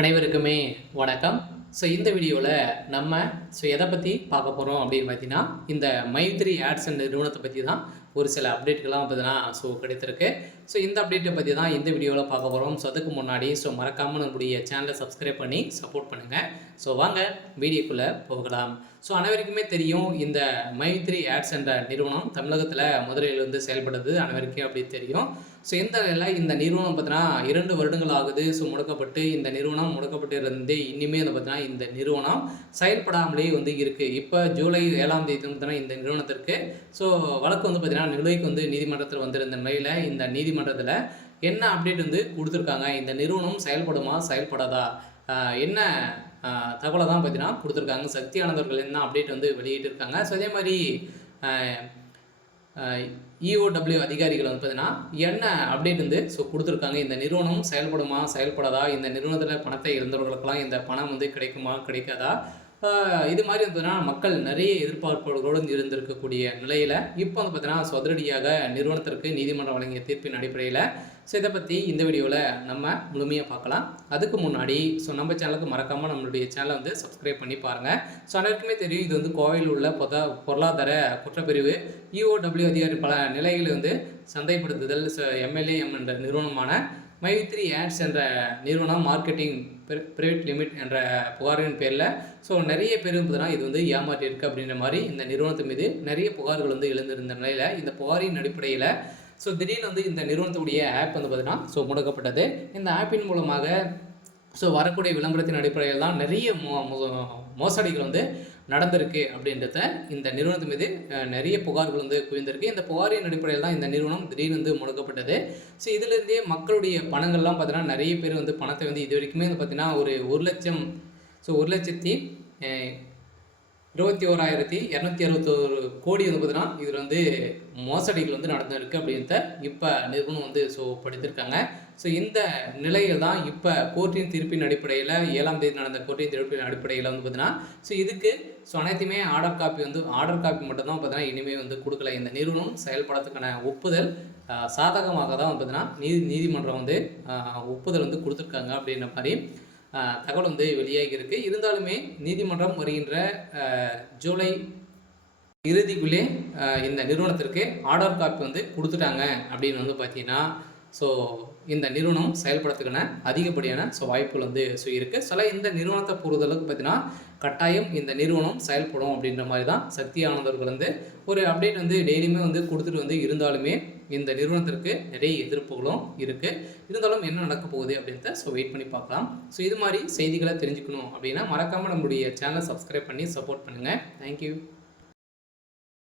அனைவருக்குமே வணக்கம். இந்த வீடியோவில் நம்ம எதை பற்றி பார்க்க போகிறோம் அப்படின்னு பார்த்தீங்கன்னா, இந்த மைத்ரி ஆட்ஸ் நிறுவனத்தை பற்றி தான் ஒரு சில அப்டேட்டுகள்லாம் பார்த்தீங்கன்னா கிடைத்திருக்கு. இந்த அப்டேட்டை பற்றி தான் இந்த வீடியோவில் பார்க்க போகிறோம். அதுக்கு முன்னாடி மறக்காமல் நம்முடைய சேனலை சப்ஸ்கிரைப் பண்ணி சப்போர்ட் பண்ணுங்கள். வாங்க வீடியோக்குள்ளே போகலாம். அனைவருக்குமே தெரியும், இந்த மைத்ரி ஆட்ஸ் என்ற நிறுவனம் தமிழகத்தில் முதலிலிருந்து செயல்படுது அனைவருக்கும் அப்படி தெரியும். இந்த நிலையில் இந்த நிறுவனம் பார்த்தீங்கன்னா 2 வருடங்கள் ஆகுது முடக்கப்பட்டு. இந்த நிறுவனம் முடக்கப்பட்டு இருந்து இனிமேல் வந்து பார்த்தீங்கன்னா இந்த நிறுவனம் செயல்படாமலே வந்து இருக்குது. இப்போ ஜூலை 7ஆம் தேதி பார்த்தீங்கன்னா இந்த நிறுவனத்திற்கு வழக்கு வந்து பார்த்தீங்கன்னா நிலுவைக்கு வந்து நீதிமன்றத்தில் வந்திருந்த நிலையில் இந்த நீதிமன்றத்தில் என்ன அப்டேட் வந்து கொடுத்துருக்காங்க, இந்த நிறுவனம் செயல்படுமா செயல்படாதா, என்ன தகவலை தான் பார்த்தீங்கன்னா கொடுத்துருக்காங்க. சக்தி ஆனந்தர்கள் என்ன அப்டேட் வந்து வெளியிட்டிருக்காங்க. அதே மாதிரி EOW அதிகாரிகள் வந்து பார்த்தீங்கன்னா என்ன அப்டேட் வந்து கொடுத்துருக்காங்க, இந்த நிறுவனம் செயல்படுமா செயல்படாதா, இந்த நிறுவனத்தில் பணத்தை இழந்தவர்களுக்கெல்லாம் இந்த பணம் வந்து கிடைக்குமா கிடைக்காதா, இது மாதிரி இருந்ததுன்னா மக்கள் நிறைய எதிர்பார்ப்புகளோடு இருந்திருக்கக்கூடிய நிலையில் இப்போ வந்து பார்த்தீங்கன்னா அதிரடியாக நிறுவனத்திற்கு நீதிமன்றம் வழங்கிய தீர்ப்பின் அடிப்படையில் இதை பற்றி இந்த வீடியோவில் நம்ம முழுமையாக பார்க்கலாம். அதுக்கு முன்னாடி நம்ம சேனலுக்கு மறக்காமல் நம்மளுடைய சேனலை வந்து சப்ஸ்கிரைப் பண்ணி பாருங்கள். அனைவருக்குமே தெரியும், இது வந்து கோவையில் உள்ள பொருளாதார குற்றப்பிரிவு EOW அதிகாரி பல நிலைகளை வந்து சந்தைப்படுத்துதல் MLAM என்ற நிறுவனமான மைத்ரி ஆட்ஸ் என்ற நிறுவனம் மார்க்கெட்டிங் பிரைவேட் லிமிட் என்ற புகாரின் பேரில் நிறைய பேர் பார்த்தீங்கன்னா இது வந்து ஏமாற்றியிருக்கு அப்படின்ற மாதிரி இந்த நிறுவனத்தின் மீது நிறைய புகார்கள் வந்து எழுந்திருந்த நிலையில் இந்த புகாரின் அடிப்படையில் திடீர்னு வந்து இந்த நிறுவனத்துடைய ஆப் வந்து பார்த்தீங்கன்னா முடக்கப்பட்டது. இந்த ஆப்பின் மூலமாக வரக்கூடிய விளம்பரத்தின் அடிப்படையில் தான் நிறைய மோசடிகள் வந்து நடந்திருக்கு அப்படின்றத இந்த நிறுவனத்து மீது நிறைய புகார்கள் வந்து குவிந்திருக்கு. இந்த புகாரின் அடிப்படையில் தான் இந்த நிறுவனம் திடீர்னு வந்து முடக்கப்பட்டது. இதிலிருந்தே மக்களுடைய பணங்கள்லாம் பார்த்தீங்கன்னா நிறைய பேர் வந்து பணத்தை வந்து இது வரைக்குமே வந்து பார்த்தீங்கன்னா ஒரு 1,21,261 கோடி வந்து பார்த்தீங்கன்னா இதில் வந்து மோசடிகள் வந்து நடந்திருக்கு அப்படின்றத இப்போ நிறுவனம் வந்து படுத்திருக்காங்க. இந்த நிலையில் தான் இப்போ கோர்ட்டின் தீர்ப்பின் அடிப்படையில் 7ஆம் தேதி நடந்த கோர்ட்டின் தீர்ப்பின் அடிப்படையில் வந்து பார்த்தீங்கன்னா இதுக்கு அனைத்துமே ஆர்டர் காப்பி மட்டும்தான் பார்த்தீங்கன்னா இனிமேல் வந்து கொடுக்கல. இந்த நிறுவனம் செயல்படுறதுக்கான ஒப்புதல் சாதகமாக தான் வந்து பார்த்தீங்கன்னா நீதிமன்றம் வந்து ஒப்புதல் வந்து கொடுத்துருக்காங்க அப்படின்ற மாதிரி தகவல் வந்து வெளியாகி இருக்குது. இருந்தாலுமே நீதிமன்றம் வருகின்ற ஜூலை இறுதிக்குள்ளே இந்த நிறுவனத்திற்கு ஆர்டர் காப்பி வந்து கொடுத்துட்டாங்க அப்படின்னு வந்து பார்த்தீங்கன்னா இந்த நிறுவனம் செயல்படுறதுக்கான அதிகப்படியான வாய்ப்புகள் வந்து இருக்குது. இந்த நிறுவனத்தை பொறுத்தளவுக்கு பார்த்தீங்கன்னா கட்டாயம் இந்த நிறுவனம் செயல்படும் அப்படின்ற மாதிரி தான் சக்தி ஆனந்தர்கள் வந்து ஒரு அப்டேட் வந்து டெய்லியுமே வந்து கொடுத்துட்டு வந்து இருந்தாலுமே இந்த நிறுவனத்திற்கு நிறைய எதிர்ப்புகளும் இருக்குது. இருந்தாலும் என்ன நடக்க போகுது அப்படின்றத வெயிட் பண்ணி பார்க்கலாம். இது மாதிரி செய்திகளை தெரிஞ்சுக்கணும் அப்படின்னா மறக்காமல் நம்மளுடைய சேனலை சப்ஸ்கிரைப் பண்ணி சப்போர்ட் பண்ணுங்கள். தேங்க்யூ.